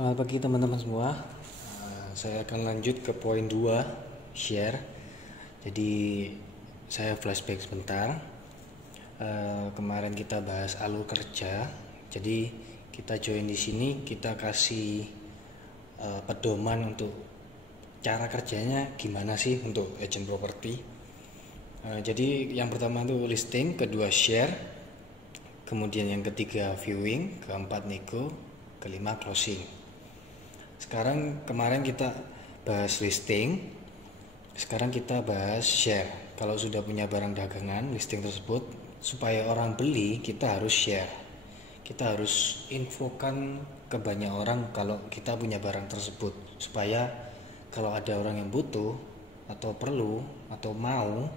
Selamat pagi teman-teman semua. Saya akan lanjut ke poin 2, share. Jadi saya flashback sebentar. Kemarin kita bahas alur kerja. Jadi kita join di sini, kita kasih pedoman untuk cara kerjanya gimana sih untuk agent property. Jadi yang pertama itu listing, kedua share, kemudian yang ketiga viewing, keempat nego, kelima closing. Sekarang kemarin kita bahas listing, sekarang kita bahas share. Kalau sudah punya barang dagangan listing tersebut, supaya orang beli kita harus share. Kita harus infokan ke banyak orang kalau kita punya barang tersebut, supaya kalau ada orang yang butuh atau perlu atau mau,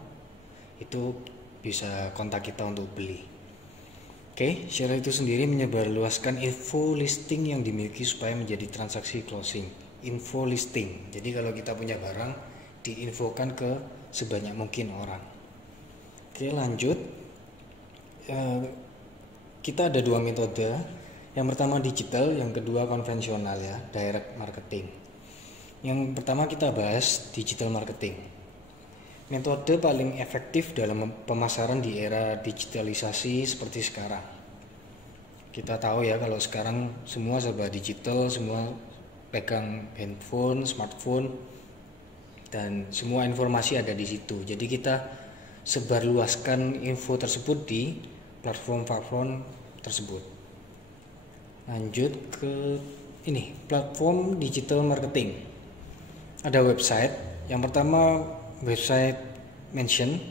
itu bisa kontak kita untuk beli. Oke, share itu sendiri menyebarluaskan info listing yang dimiliki supaya menjadi transaksi closing. Info listing. Jadi kalau kita punya barang, diinfokan ke sebanyak mungkin orang. Oke, lanjut. Kita ada dua metode. Yang pertama digital, yang kedua konvensional ya, direct marketing. Yang pertama kita bahas digital marketing. Metode paling efektif dalam pemasaran di era digitalisasi seperti sekarang. Kita tahu ya kalau sekarang semua serba digital, semua pegang handphone, smartphone, dan semua informasi ada di situ. Jadi kita sebarluaskan info tersebut di platform-platform tersebut. Lanjut ke ini, platform digital marketing. Ada website. Yang pertama website mention,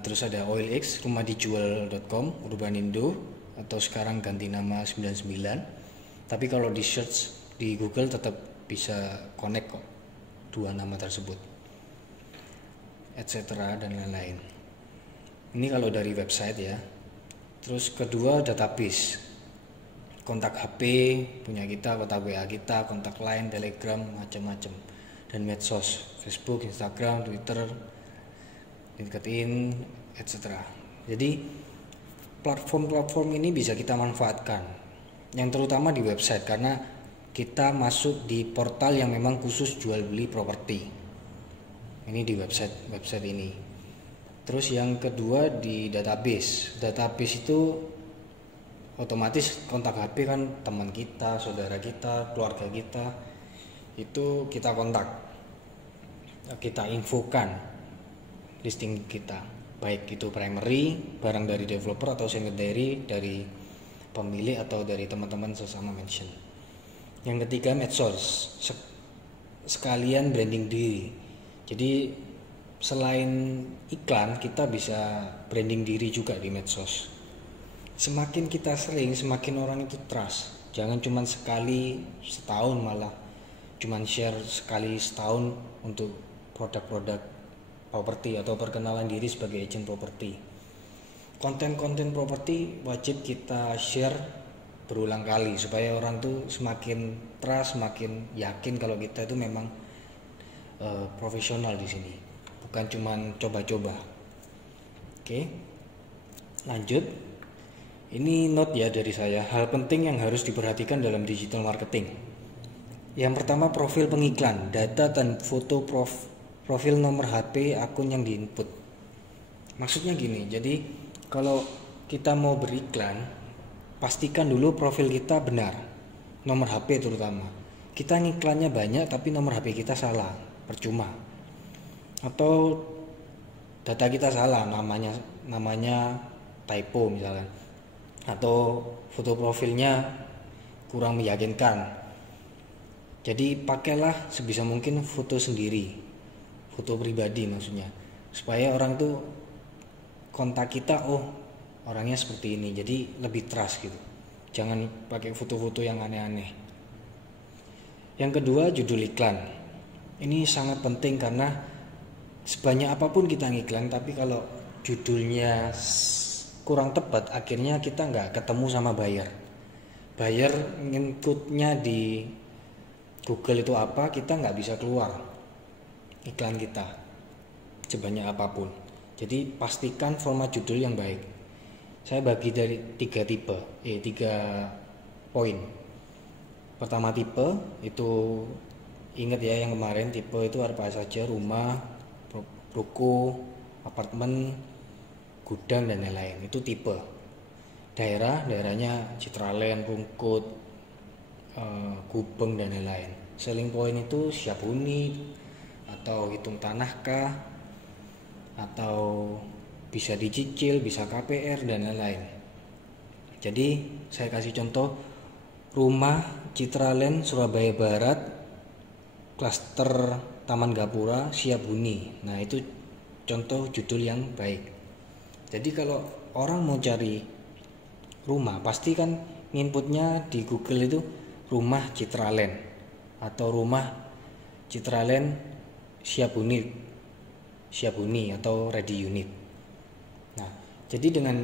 terus ada OLX, rumahdijual.com, Urbanindo, atau sekarang ganti nama 99. Tapi kalau di search di Google tetap bisa connect kok dua nama tersebut, etc. dan lain-lain. Ini kalau dari website ya. Terus kedua database, kontak HP punya kita, kontak WA kita, kontak Line, Telegram, macam-macam, dan medsos, Facebook, Instagram, Twitter, LinkedIn, etc. Jadi platform-platform ini bisa kita manfaatkan, yang terutama di website, karena kita masuk di portal yang memang khusus jual beli properti. Ini di website ini. Terus yang kedua di database. Database itu otomatis kontak HP kan teman kita, saudara kita, keluarga kita, itu kita kontak, kita infokan listing kita, baik itu primary, barang dari developer, atau secondary dari pemilik atau dari teman-teman sesama mention. Yang ketiga medsos, sekalian branding diri. Jadi selain iklan, kita bisa branding diri juga di medsos. Semakin kita sering, semakin orang itu trust. Jangan cuma sekali setahun, malah cuman share sekali setahun untuk produk-produk properti atau perkenalan diri sebagai agent properti. Konten-konten properti wajib kita share berulang kali supaya orang tuh semakin trust, semakin yakin kalau kita itu memang profesional di sini, bukan cuman coba-coba. Oke, lanjut. Ini note ya dari saya, hal penting yang harus diperhatikan dalam digital marketing. Yang pertama profil pengiklan, data dan foto profil, nomor HP, akun yang diinput. Maksudnya gini, jadi kalau kita mau beriklan, pastikan dulu profil kita benar, nomor HP terutama. Kita ngiklannya banyak tapi nomor HP kita salah, percuma. Atau data kita salah, namanya typo misalkan, atau foto profilnya kurang meyakinkan. Jadi pakailah sebisa mungkin foto sendiri, foto pribadi maksudnya, supaya orang tuh kontak kita, oh orangnya seperti ini, jadi lebih trust gitu. Jangan pakai foto-foto yang aneh-aneh. Yang kedua judul iklan. Ini sangat penting karena sebanyak apapun kita ngiklan, tapi kalau judulnya kurang tepat, akhirnya kita nggak ketemu sama buyer. Buyer nginputnya di Google itu apa, kita nggak bisa keluar iklan kita sebanyak apapun. Jadi pastikan format judul yang baik. Saya bagi dari tiga poin. Pertama tipe itu ingat ya yang kemarin, tipe itu apa saja, rumah, ruko, apartemen, gudang dan lain-lain, itu tipe. Daerahnya Citraland, Rungkut, Gubeng dan lain-lain. Selling point itu siap huni atau hitung tanah kah, atau bisa dicicil, bisa KPR dan lain-lain. Jadi saya kasih contoh rumah Citraland Surabaya Barat, klaster Taman Gapura, siap huni. Nah itu contoh judul yang baik. Jadi kalau orang mau cari rumah, pasti kan inputnya di Google itu rumah Citraland atau rumah Citraland siap huni atau ready unit. Nah jadi dengan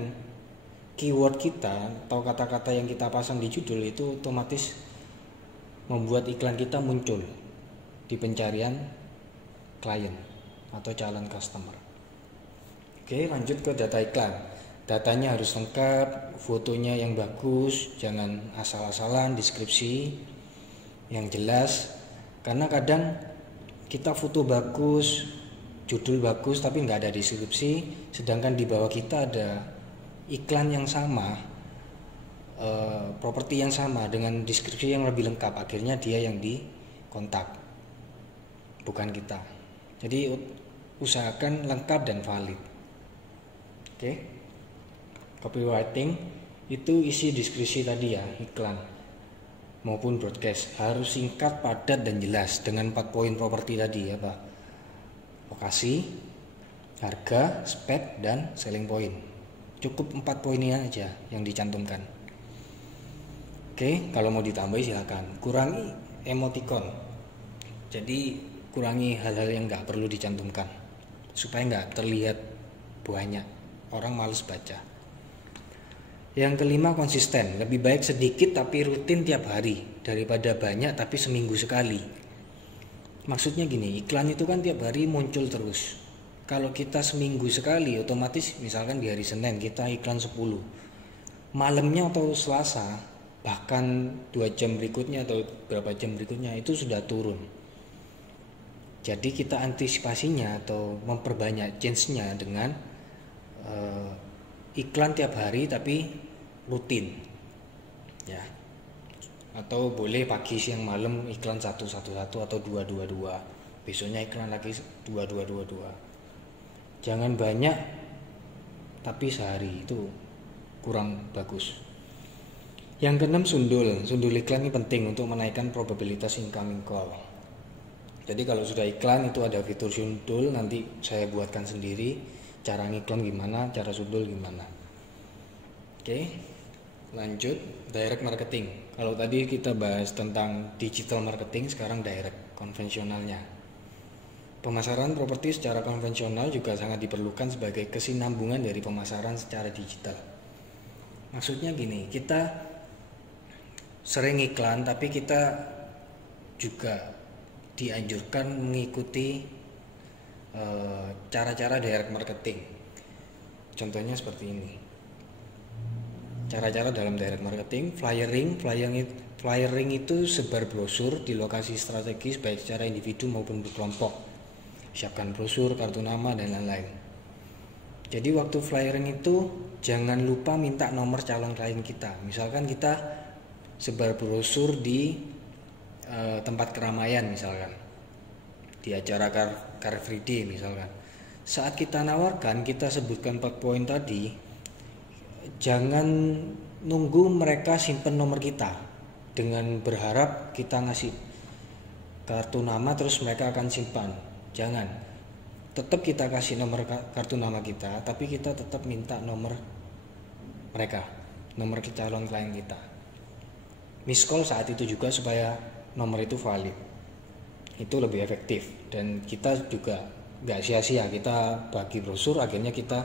keyword kita atau kata-kata yang kita pasang di judul itu otomatis membuat iklan kita muncul di pencarian klien atau calon customer. Oke, lanjut ke data iklan. Datanya harus lengkap, fotonya yang bagus, jangan asal-asalan, deskripsi yang jelas. Karena kadang kita foto bagus, judul bagus tapi nggak ada deskripsi, sedangkan di bawah kita ada iklan yang sama, properti yang sama dengan deskripsi yang lebih lengkap, akhirnya dia yang dikontak, bukan kita. Jadi usahakan lengkap dan valid. Oke. Copywriting itu isi deskripsi tadi ya, iklan maupun broadcast harus singkat, padat dan jelas dengan 4 poin properti tadi ya Pak. Lokasi, harga, spek dan selling point. Cukup 4 poin ini aja yang dicantumkan. Oke, kalau mau ditambah silakan. Kurangi emoticon. Jadi kurangi hal-hal yang nggak perlu dicantumkan supaya nggak terlihat banyak, orang males baca. Yang kelima, konsisten. Lebih baik sedikit tapi rutin tiap hari daripada banyak tapi seminggu sekali. Maksudnya gini, iklan itu kan tiap hari muncul terus. Kalau kita seminggu sekali, otomatis misalkan di hari Senin kita iklan 10, malamnya atau Selasa, bahkan 2 jam berikutnya atau berapa jam berikutnya itu sudah turun. Jadi kita antisipasinya atau memperbanyak chance-nya dengan iklan tiap hari tapi rutin ya. Atau boleh pagi, siang, malam iklan 111 atau 222, besoknya iklan lagi 2222. Jangan banyak tapi sehari, itu kurang bagus. Yang keenam, sundul iklan ini penting untuk menaikkan probabilitas incoming call. Jadi kalau sudah iklan itu ada fitur sundul, nanti saya buatkan sendiri cara ngiklan gimana, cara sundul gimana. Oke, lanjut direct marketing. Kalau tadi kita bahas tentang digital marketing, sekarang direct konvensionalnya. Pemasaran properti secara konvensional juga sangat diperlukan sebagai kesinambungan dari pemasaran secara digital. Maksudnya gini, kita sering iklan tapi kita juga dianjurkan mengikuti cara-cara direct marketing. Contohnya seperti ini. Cara-cara dalam direct marketing, flyering itu sebar brosur di lokasi strategis baik secara individu maupun berkelompok. Siapkan brosur, kartu nama dan lain-lain. Jadi waktu flyering itu jangan lupa minta nomor calon klien kita. Misalkan kita sebar brosur di tempat keramaian misalkan, di acara Car Free Day misalkan. Saat kita nawarkan, kita sebutkan 4 poin tadi. Jangan nunggu mereka simpen nomor kita dengan berharap kita ngasih kartu nama terus mereka akan simpan. Jangan. Tetap kita kasih nomor kartu nama kita, tapi kita tetap minta nomor mereka, nomor calon klien kita. Miss call saat itu juga supaya nomor itu valid. Itu lebih efektif dan kita juga nggak sia-sia kita bagi brosur, akhirnya kita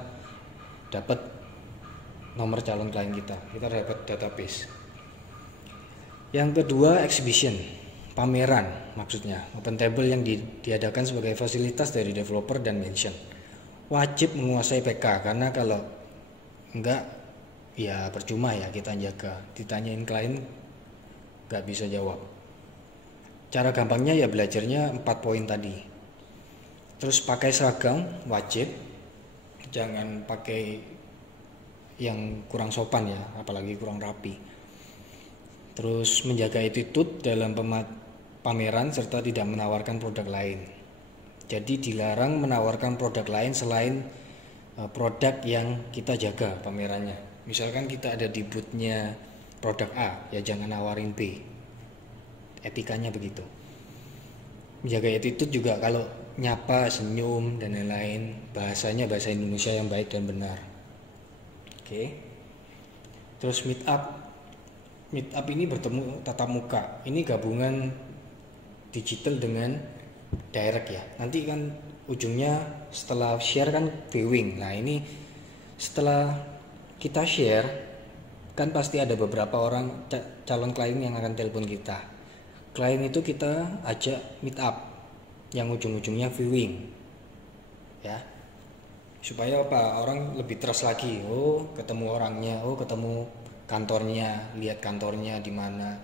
dapat nomor calon klien kita dapat database. Yang kedua, exhibition, pameran maksudnya, open table yang diadakan sebagai fasilitas dari developer dan mention. Wajib menguasai PK, karena kalau enggak ya percuma ya kita jaga. Ditanyain klien nggak bisa jawab. Cara gampangnya ya belajarnya 4 poin tadi. Terus pakai seragam wajib, jangan pakai yang kurang sopan ya, apalagi kurang rapi. Terus menjaga attitude dalam pameran serta tidak menawarkan produk lain. Jadi dilarang menawarkan produk lain selain produk yang kita jaga pamerannya. Misalkan kita ada di boothnya produk A, ya jangan nawarin B. Etikanya begitu. Menjaga attitude juga, kalau nyapa, senyum dan lain-lain, bahasanya bahasa Indonesia yang baik dan benar. Oke. Terus meet up ini bertemu tatap muka. Ini gabungan digital dengan direct ya. Nanti kan ujungnya setelah share kan viewing. Nah ini setelah kita share kan pasti ada beberapa orang calon klien yang akan telepon kita. Klien itu kita ajak meet up yang ujung-ujungnya viewing ya, supaya apa, orang lebih trust lagi. Oh ketemu orangnya, oh ketemu kantornya, lihat kantornya di mana,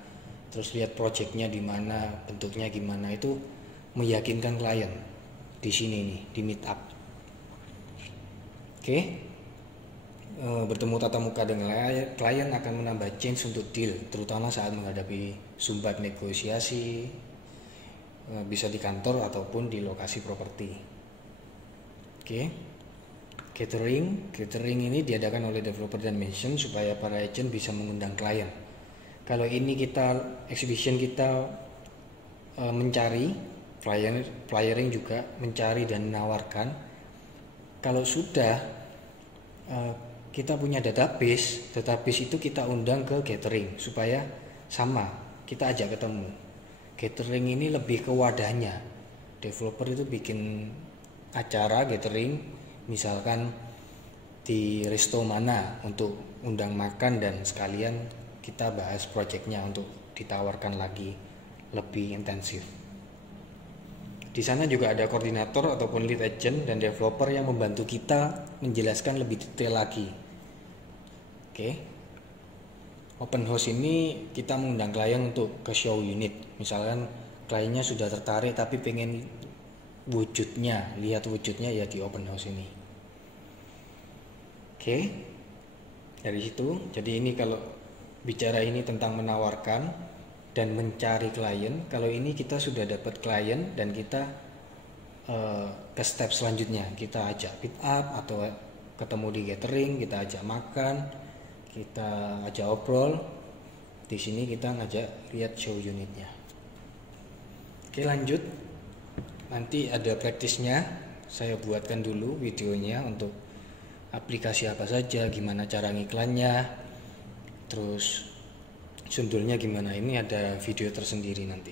terus lihat projectnya di mana, bentuknya gimana, itu meyakinkan klien di sini nih, di meet up. Oke. Bertemu tatap muka dengan klien akan menambah chance untuk deal, terutama saat menghadapi sumbat negosiasi, bisa di kantor ataupun di lokasi properti. Oke. Catering ini diadakan oleh developer dan mansion supaya para agent bisa mengundang klien. Kalau ini kita exhibition, kita mencari flyering juga mencari dan menawarkan. Kalau sudah kita punya database itu kita undang ke catering supaya sama, kita ajak ketemu. Catering ini lebih ke wadahnya. Developer itu bikin acara catering, misalkan di resto mana untuk undang makan, dan sekalian kita bahas proyeknya untuk ditawarkan lagi lebih intensif. Di sana juga ada koordinator ataupun lead agent dan developer yang membantu kita menjelaskan lebih detail lagi. Oke. Open house ini kita mengundang klien untuk ke show unit. Misalkan kliennya sudah tertarik tapi pengen lihat wujudnya ya di open house ini. Oke. Dari situ, jadi ini kalau bicara ini tentang menawarkan dan mencari klien. Kalau ini kita sudah dapat klien dan kita ke step selanjutnya, kita ajak pick up atau ketemu di catering, kita ajak makan, kita ajak obrol. Di sini kita ngajak lihat show unitnya. Oke, lanjut. Nanti ada praktisnya, saya buatkan dulu videonya untuk aplikasi apa saja, gimana cara ngiklannya, terus sundulnya gimana. Ini ada video tersendiri nanti.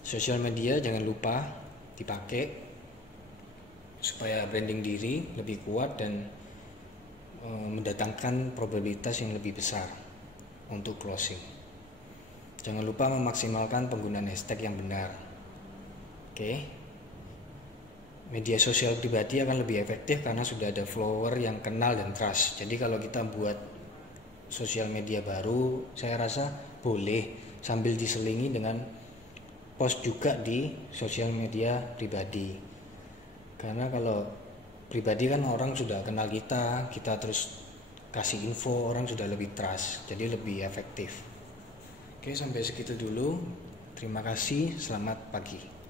Sosial media jangan lupa dipakai supaya branding diri lebih kuat dan mendatangkan probabilitas yang lebih besar untuk closing. Jangan lupa memaksimalkan penggunaan hashtag yang benar. Oke. Media sosial pribadi akan lebih efektif karena sudah ada follower yang kenal dan trust. Jadi kalau kita buat sosial media baru, saya rasa boleh sambil diselingi dengan post juga di sosial media pribadi. Karena kalau pribadi kan orang sudah kenal kita terus kasih info, orang sudah lebih trust, jadi lebih efektif. Oke, sampai segitu dulu. Terima kasih, selamat pagi.